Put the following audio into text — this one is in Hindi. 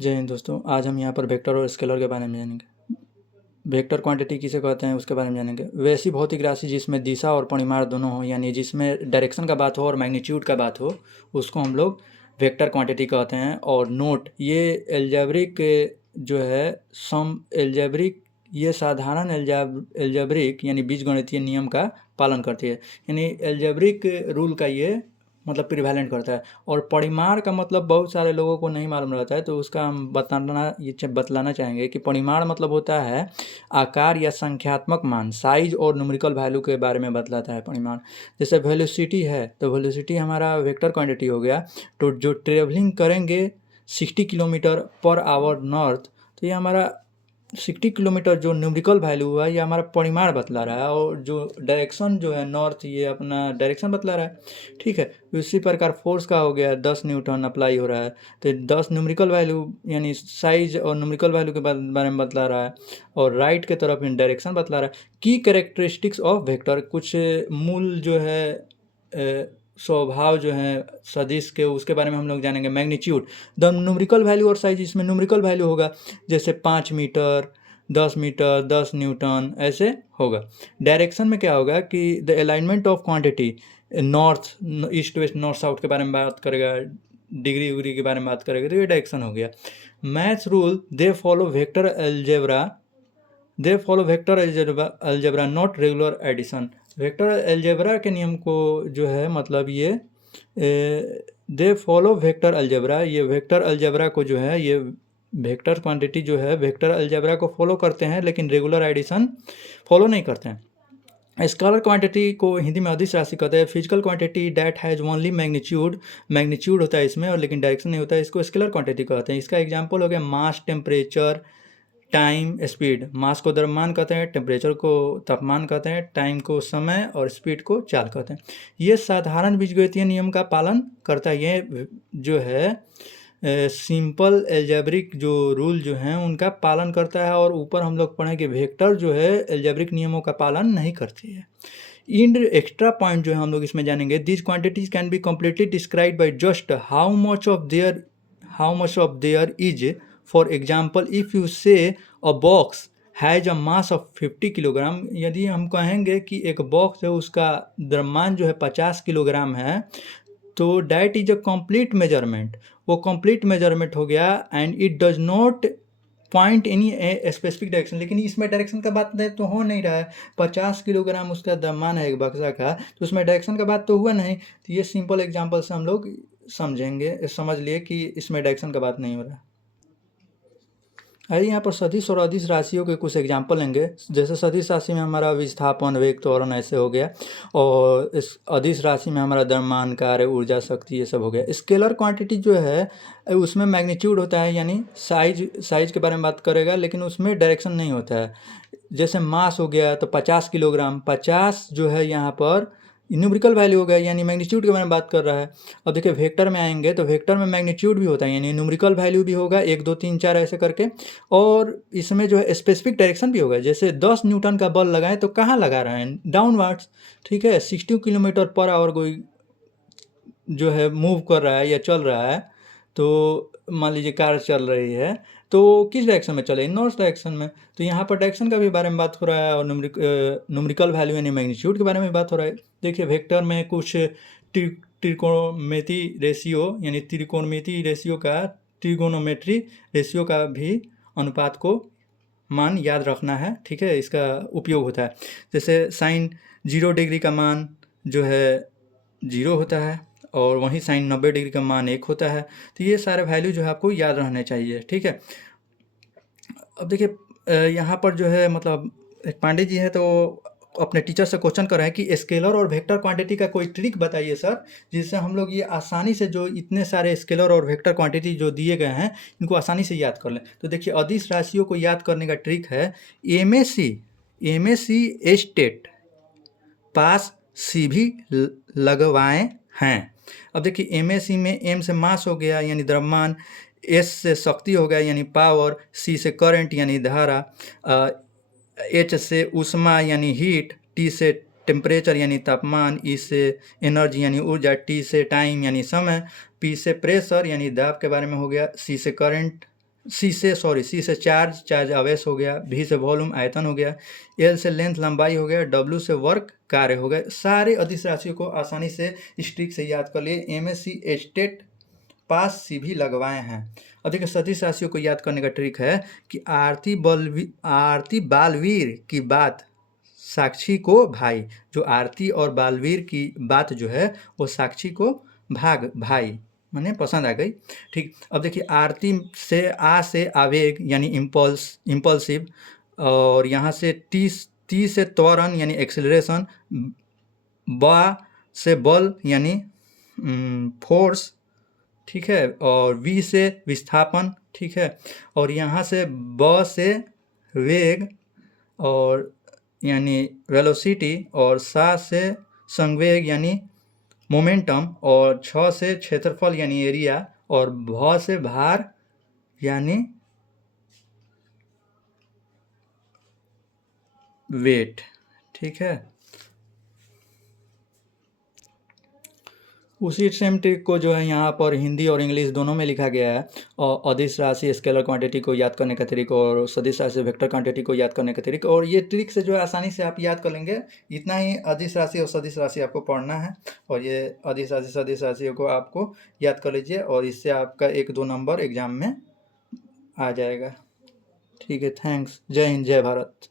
जय हिंद दोस्तों। आज हम यहाँ पर वेक्टर और स्केलर के बारे में जानेंगे। वेक्टर क्वांटिटी किसे कहते हैं उसके बारे में जानेंगे। वैसी भौतिक राशि जिसमें दिशा और परिमाण दोनों हो, यानी जिसमें डायरेक्शन का बात हो और मैग्नीट्यूड का बात हो, उसको हम लोग वेक्टर क्वांटिटी कहते हैं। और नोट, ये एल्जेब्रिक जो है सम एल्जेब्रिक, ये साधारण एल्जेब्रिक यानी बीजगणितीय नियम का पालन करती है, यानी एल्जेब्रिक रूल का ये मतलब प्रिवेलेंट करता है। और परिमाण का मतलब बहुत सारे लोगों को नहीं मालूम रहता है, तो उसका हम बतलाना चाहेंगे कि परिमाण मतलब होता है आकार या संख्यात्मक मान, साइज और न्यूमेरिकल वैल्यू के बारे में बतलाता है परिमाण। जैसे वेलोसिटी है तो वेलोसिटी हमारा वेक्टर क्वांटिटी हो गया। तो जो ट्रेवलिंग करेंगे 60 किलोमीटर पर आवर नॉर्थ, तो ये हमारा 60 किलोमीटर जो न्यूमेरिकल वैल्यू हुआ ये हमारा परिमाण बतला रहा है। और जो डायरेक्शन जो है नॉर्थ, ये अपना डायरेक्शन बतला रहा है। ठीक है, उसी प्रकार फोर्स का हो गया 10 न्यूटन अप्लाई हो रहा है, तो 10 न्यूमेरिकल वैल्यू यानी साइज और न्यूमेरिकल वैल्यू के बारे में बतला रहा है। और राइट के तरफ इन डायरेक्शन बतला रहा है। की कैरेक्टरिस्टिक्स ऑफ वेक्टर, कुछ मूल जो है स्वभाव जो है सदिश के, उसके बारे में हम लोग जानेंगे। मैग्नीट्यूड, द न्यूमेरिकल वैल्यू और साइज, इसमें न्यूमेरिकल वैल्यू होगा जैसे 5 मीटर, 10 मीटर, 10 न्यूटन, ऐसे होगा। डायरेक्शन में क्या होगा कि the alignment of quantity, north east west north south के बारे में बात करेगा, डिग्री उग्री के बारे में बात करेगा, तो ये डायरेक्शन हो गया। Maths rule, they follow vector algebra not regular addition. Vector algebra के नियम को जो है मतलब ये दे फॉलो वेक्टर अलजेब्रा, ये वेक्टर अलजेब्रा को जो है ये वेक्टर क्वांटिटी जो है वेक्टर अलजेब्रा को फॉलो करते हैं, लेकिन रेगुलर एडिशन फॉलो नहीं करते हैं। स्केलर क्वांटिटी को हिंदी में अदिश राशि कहते हैं। Physical quantity that has only magnitude होता है इसमें, और लेकिन डायरेक्शन नहीं होता है, इसको स्केलर क्वांटिटी कहते हैं। इसका एग्जांपल हो गया मास, टेम्परेचर, टाइम, स्पीड। मास को द्रव्यमान कहते हैं, टेम्परेचर को तापमान कहते हैं, टाइम को समय और स्पीड को चाल कहते हैं। ये साधारण बीजगणितीय नियम का पालन करता है। ये जो है सिंपल एल्जेब्रिक जो रूल जो हैं उनका पालन करता है। और ऊपर हम लोग पढ़ें कि वेक्टर जो है एल्जेब्रिक नियमों का पालन नहीं करती है। इन एक्स्ट्रा पॉइंट जो है हम लोग इसमें जानेंगे। These quantities can be completely describe by just how much of there is. For example, if you say a box has a mass of 50 kilogram, यदि हम कहेंगे कि एक बॉक्स है उसका द्रव्यमान जो है 50 किलोग्राम है, तो that is a complete measurement, वो कंप्लीट मेजरमेंट हो गया। And it does not point any specific direction, लेकिन इसमें डायरेक्शन का बात तो हो नहीं रहा है। 50 किलोग्राम उसका द्रव्यमान है एक बक्सा का, तो उसमें डायरेक्शन का बात तो हुआ नहीं। तो ये सिंपल एग्जांपल से हम लोग समझ लिए कि इसमें डायरेक्शन का बात नहीं हो रहा है। आइए यहाँ पर सदिश और अदिश राशियों के कुछ एग्जाम्पल लेंगे। जैसे सदिश राशि में हमारा विस्थापन, वेग, त्वरण ऐसे हो गया, और इस अदिश राशि में हमारा द्रव्यमान, कार्य, ऊर्जा, शक्ति, ये सब हो गया। स्केलर क्वांटिटी जो है उसमें मैग्नीट्यूड होता है, यानी साइज के बारे में बात करेगा, लेकिन उसमें डायरेक्शन नहीं होता है। जैसे मास हो गया तो 50 किलोग्राम, 50 जो है यहाँ पर न्यूमेरिकल वैल्यू हो गया, यानी मैग्नीट्यूड के बारे में बात कर रहा है। अब देखिए वेक्टर में आएंगे तो वेक्टर में मैग्नीट्यूड भी होता है, यानी न्यूमेरिकल वैल्यू भी होगा 1 2 3 4 ऐसे करके। और इसमें जो है स्पेसिफिक डायरेक्शन भी होगा। जैसे 10 न्यूटन का बल लगाएं तो कहाँ लगा रहे हैं, डाउनवर्ड्स। ठीक है, 60 किलोमीटर पर आवर कोई जो है मूव कर रहा है या चल रहा है, तो मान लीजिए कार चल रही है, तो किस डायरेक्शन में चले, नॉर्थ डायरेक्शन में। तो यहाँ पर डायरेक्शन का भी बारे में बात हो रहा है, और न्यूमेरिकल वैल्यू यानी मैग्नीट्यूड के बारे में बात हो रहा है। देखिए वेक्टर में कुछ त्रिकोणमिति रेशियो यानी त्रिगोनोमेट्री रेशियो का भी अनुपात को मान याद रखना है। ठीक है, इसका उपयोग होता है। जैसे साइन 0 डिग्री का मान जो है 0 होता है, और वहीं साइन 90 डिग्री का मान 1 होता है। तो ये सारे वैल्यू जो है आपको याद रहने चाहिए। ठीक है, अब देखिए यहाँ पर जो है मतलब एक पांडे जी है, तो अपने टीचर से क्वेश्चन कर रहे हैं कि स्केलर और वेक्टर क्वांटिटी का कोई ट्रिक बताइए सर, जिससे हम लोग ये आसानी से जो इतने सारे स्केलर और वेक्टर क्वांटिटी जो दिए गए हैं इनको आसानी से याद कर लें। तो देखिए अदिश राशियों को याद करने का ट्रिक है, एम ए सी एस्टेट पास सी भी लगवाए हैं। अब देखिए एम ए सी में एम से मास हो गया यानी द्रव्यमान, एस से शक्ति हो गया यानी पावर, सी से करंट यानी धारा, एच से ऊष्मा यानी हीट, टी से टेम्परेचर यानी तापमान, ई से एनर्जी यानी ऊर्जा, टी से टाइम यानी समय, पी से प्रेशर यानी दाब के बारे में हो गया, सी से करंट सी से चार्ज आवेश हो गया, V से वॉल्यूम आयतन हो गया, L से लेंथ लंबाई हो गया, W से वर्क कार्य हो गया। सारे अदिश राशियों को आसानी से इस ट्रिक से याद कर लिए। MSc एस्टेट पास सी भी लगवाए हैं। अब देखिए सदिश राशियों को याद करने का ट्रिक है कि आरती बालवीर की बात साक्षी को भाई, जो आरती और बालवीर की बात जो है वो साक्षी को भाई माने पसंद आ गई। ठीक, अब देखिए आरती से आवेग यानी इम्पल्सिव, और यहाँ से टी से त्वरण यानी एक्सेलरेशन, बा से बल यानी फोर्स, ठीक है, और वी से विस्थापन, ठीक है, और यहाँ से ब से वेग और यानी वेलोसिटी, और सा से संवेग यानी मोमेंटम, और छ से क्षेत्रफल यानी एरिया, और भ से भार यानी वेट। ठीक है, उसी सेम ट्रिक को जो है यहाँ पर हिंदी और इंग्लिश दोनों में लिखा गया है। और अदिश राशि स्केलर क्वांटिटी को याद करने का तरीका और सदिश राशि वेक्टर क्वांटिटी को याद करने का तरीका, और ये ट्रिक से जो है आसानी से आप याद कर लेंगे। इतना ही अदिश राशि और सदिश राशि आपको पढ़ना है, और ये अदिश राशि सदिश राशियों को आपको याद कर लीजिए, और इससे आपका 1-2 नंबर एग्जाम में आ जाएगा। ठीक है, थैंक्स। जय हिंद, जय भारत।